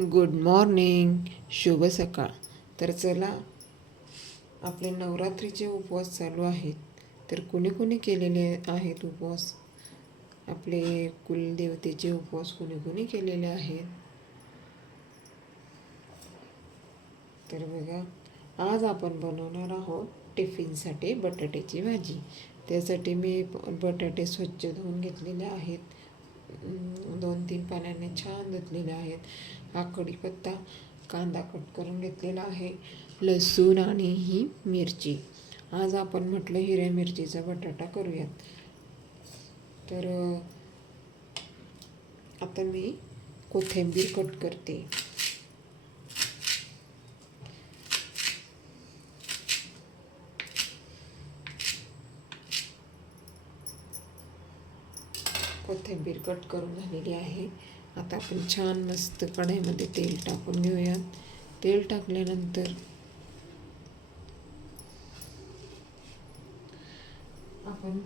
Good morning शुभ सकाळ. तर चला आपले नवरात्रीचे उपवास चालू आहेत. तर कुणी कुणी केलेले आहेत उपवास? आपले कुलदेवतेचे उपवास कुणी कुणी केलेले आहेत? तर बघा आज आपण बनवणार आहोत टिफिनसाठी बटाट्याची भाजी. त्यासाठी मी बटाटे स्वच्छ धुवून घेतलेले आहेत. दोन तीन पाण्याने छान धुतलेले आहेत. हा कढीपत्ता कांदा कट करून घेतलेला आहे. लसूण आणि ही मिरची. आज आपण म्हटलं हिरव्या मिरचीचा बटाटा करूयात. तर आता मी कोथिंबीर कट करते. कोथिंबीर कट करून झालेली आहे. आता आपण छान मस्त कढईमध्ये तेल टाकून घेऊयात. तेल टाकल्यानंतर आपण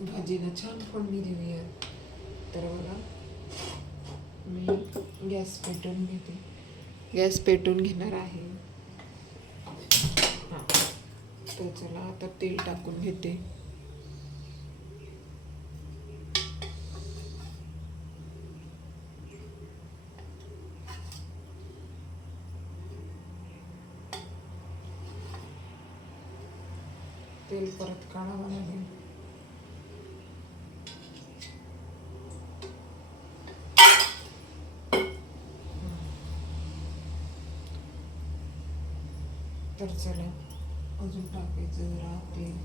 भाजीला छान फोडणी देऊयात. तर बघा मी गॅस पेटवून घेते. गॅस पेटवून घेणार आहे. हां. तर चला आता तेल टाकून घेते. तेल परत काढावं लागेल. तर चला अजून टाकायचं जरा तेल.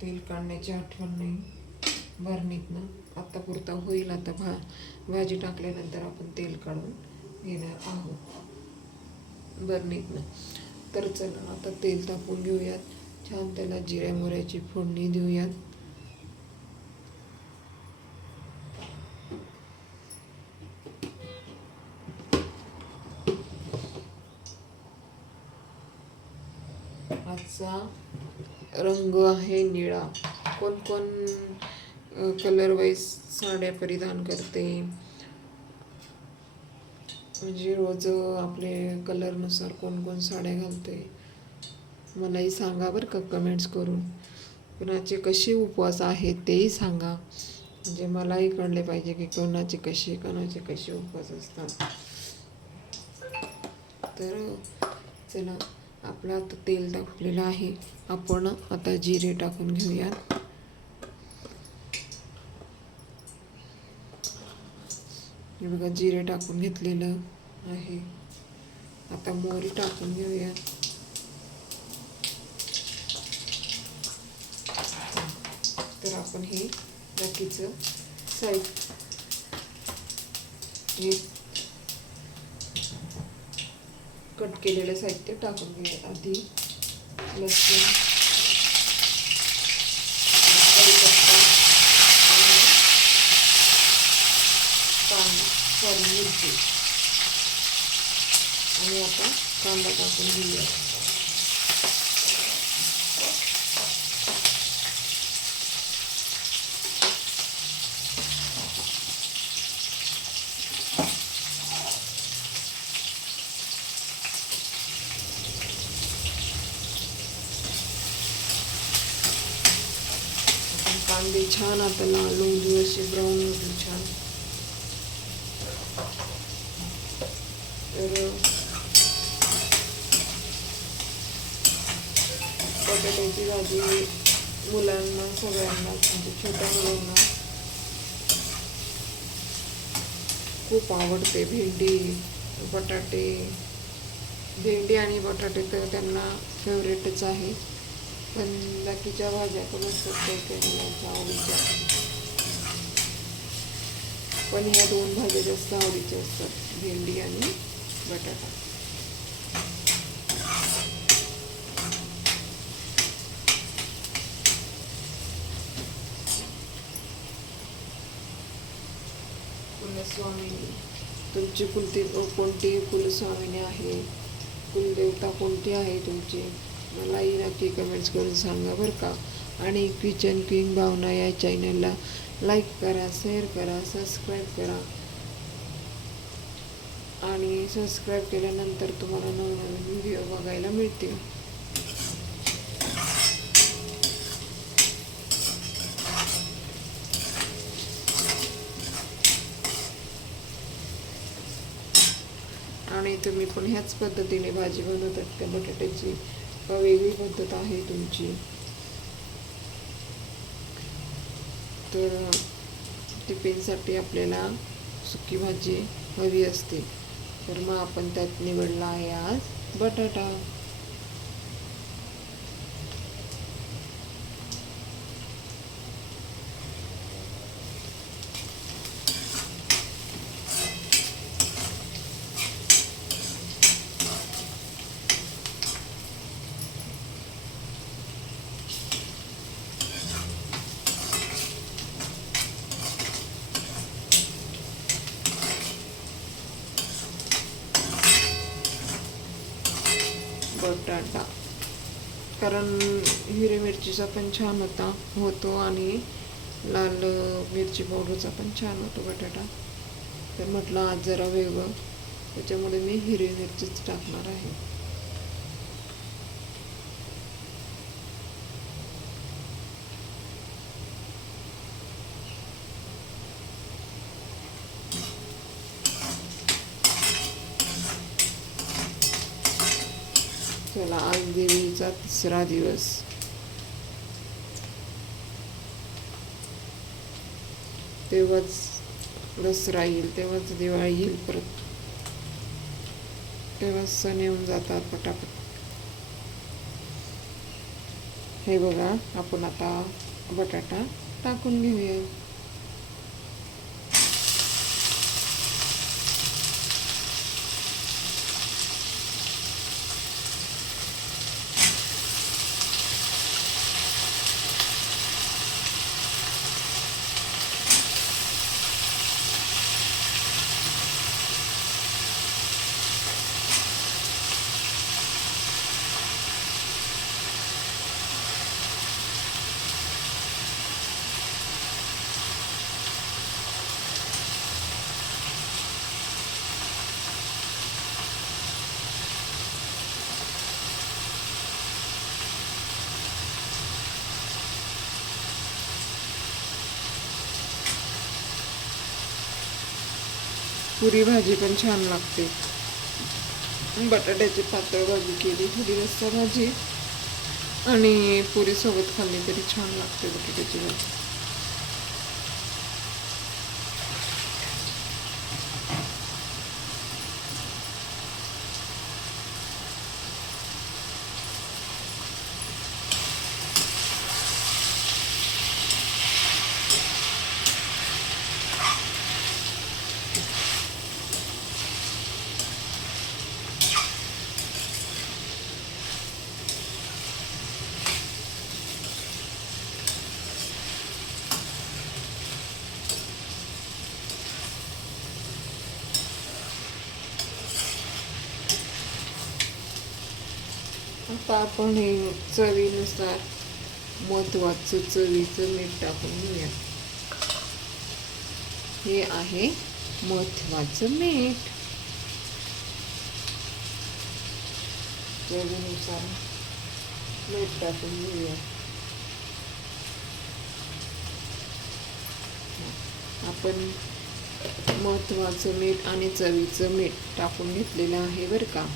तेल काढण्याची आठवण नाही. भरणीतनं आता पुरता होईल आता भा भाजी टाकल्यानंतर आपण तेल काढून घेणार आहोत. बरणीतनं तर चला आता तेल तापून घेऊयात. छान त्याला जिऱ्या मोऱ्याची फोडणी देऊयात. आजचा रंग आहे निळा. कोण कोण कलर वाईज साड्या परिधान करते. म्हणजे रोज आपले कलरनुसार कोण कोण साड्या घालते. मलाही सांगा बरं का कमेंट्स करून. कुणाचे कसे उपवास आहेत तेही सांगा. म्हणजे मलाही कळले पाहिजे की कोणाचे कसे कोणाचे कसे उपवास असतात. तर चला आपला आता तेल टाकलेलं आहे. आपण आता जिरे टाकून घेऊयात. हे बघा जिरे टाकून घेतलेलं आहे. आता मोहरी टाकून घेऊया. तर आपण हे बाकीचं साईड हे कट केलेलं साहित्य टाकून घेऊया. आधी लसूण कढीपत्ता आणि कांदा सॉरी मिरची आणि आता कांदा टाकून घेऊया. कांदे छान आता लाल होऊ असे ब्राऊन होतील छान. तर बटाट्याची भाजी मुलांना सगळ्यांना म्हणजे छोट्या मुलांना खूप आवडते. भेंडी बटाटे भेंडी आणि बटाटे तर त्यांना फेवरेटच आहे. पण बाकीच्या भाज्या पण असतात काही काही आवडीच्या. पण ह्या दोन भाज्या जास्त आवडीच्या असतात भेंडी आणि बटाटा. कुलस्वामिनी तुमची कुलती कोणती कुलस्वामिनी आहे? कुलदेवता कोणती आहे तुमची? मलाही नक्की कमेंट्स करून सांगा बरं का. आणि किचन किंग भावना या चॅनलला लाईक करा शेअर करा सबस्क्राईब करा. आणि सबस्क्राईब केल्यानंतर तुम्हाला नवनवीन व्हिडिओ बघायला मिळतील. आणि तुम्ही पण ह्याच पद्धतीने भाजी बनवतात का? बटाट्याची का वेगळी पद्धत आहे तुमची? तर टिफिनसाठी आपल्याला सुकी भाजी हवी असते. तर मग आपण त्यात निवडला आहे आज बटाटा. बटाटा कारण हिरवी मिरचीचा पण छान होता होतो आणि लाल मिरची पावडरचा पण छान होतो बटाटा. तर म्हटलं आज जरा वेगळं. त्याच्यामुळे मी हिरवी मिरचीच टाकणार आहे. चला आज देवीचा तिसरा दिवस तेव्हाच दसरा येईल तेव्हाच दिवाळी येईल परत तेव्हाच सण येऊन जातात पटापट हे बघा आपण आता बटाटा टाकून घेऊया पुरी भाजी पण छान लागते. बटाट्याची पातळ भाजी केली थोडी रस्सा भाजी. आणि पुरीसोबत खाल्ली तरी छान लागते बटाट्याची भाजी. आता आपण हे चवीनुसार महत्वाचं चवीचं मीठ टाकून घेऊया. हे आहे महत्वाचं मीठ. चवीनुसार मीठ टाकून घेऊया. आपण महत्वाचं मीठ आणि चवीचं मीठ टाकून घेतलेलं आहे बरं का?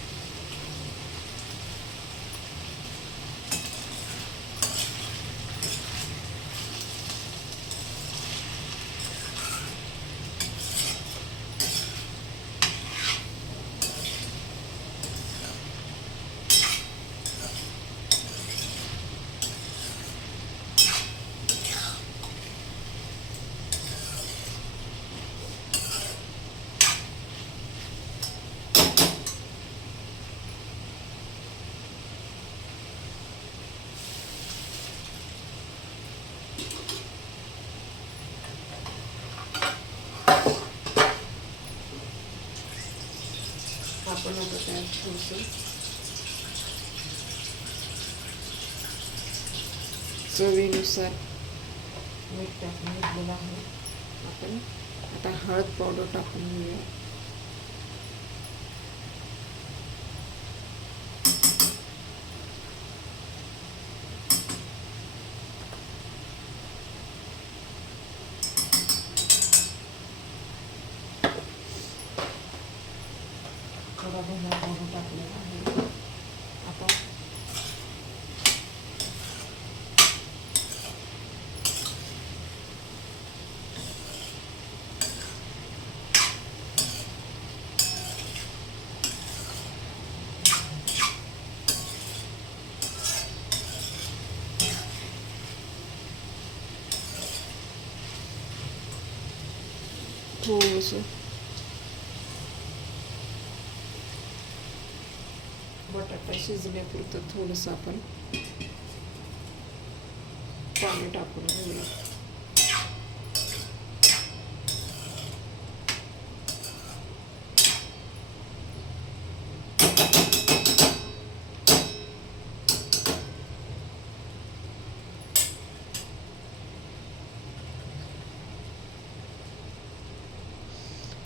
चवीनुसार मीठ टाकून घेतलेलं आहे. आपण आता हळद पावडर टाकून घेऊया. थोडंसं बटाटा शिजण्यापुरतं थोडंसं आपण पाणी टाकून घेऊया.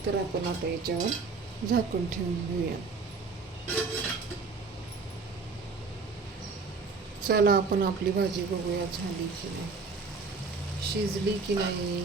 तर आपण आता याच्यावर झाकून ठेवून घेऊया. चला आपण आपली भाजी बघूया झाली की नाही. शिजली की नाही?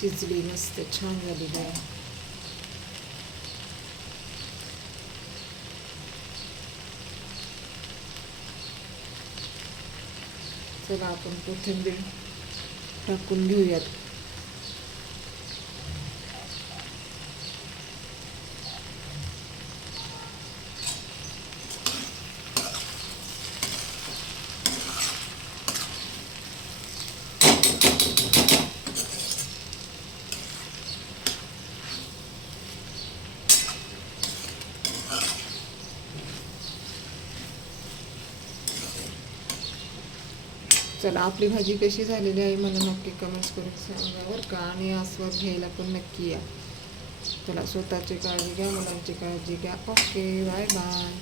शिजली मस्त छान झालेली आहे चला आपण कोथिंबीर टाकून घेऊयात चला आपली भाजी कशी झालेली आहे मला नक्की कमेंट्स करून सांगा बरं का. आणि आस्वाद घ्यायला पण नक्की या. चला स्वतःची काळजी घ्या मुलांची काळजी घ्या. Okay bye bye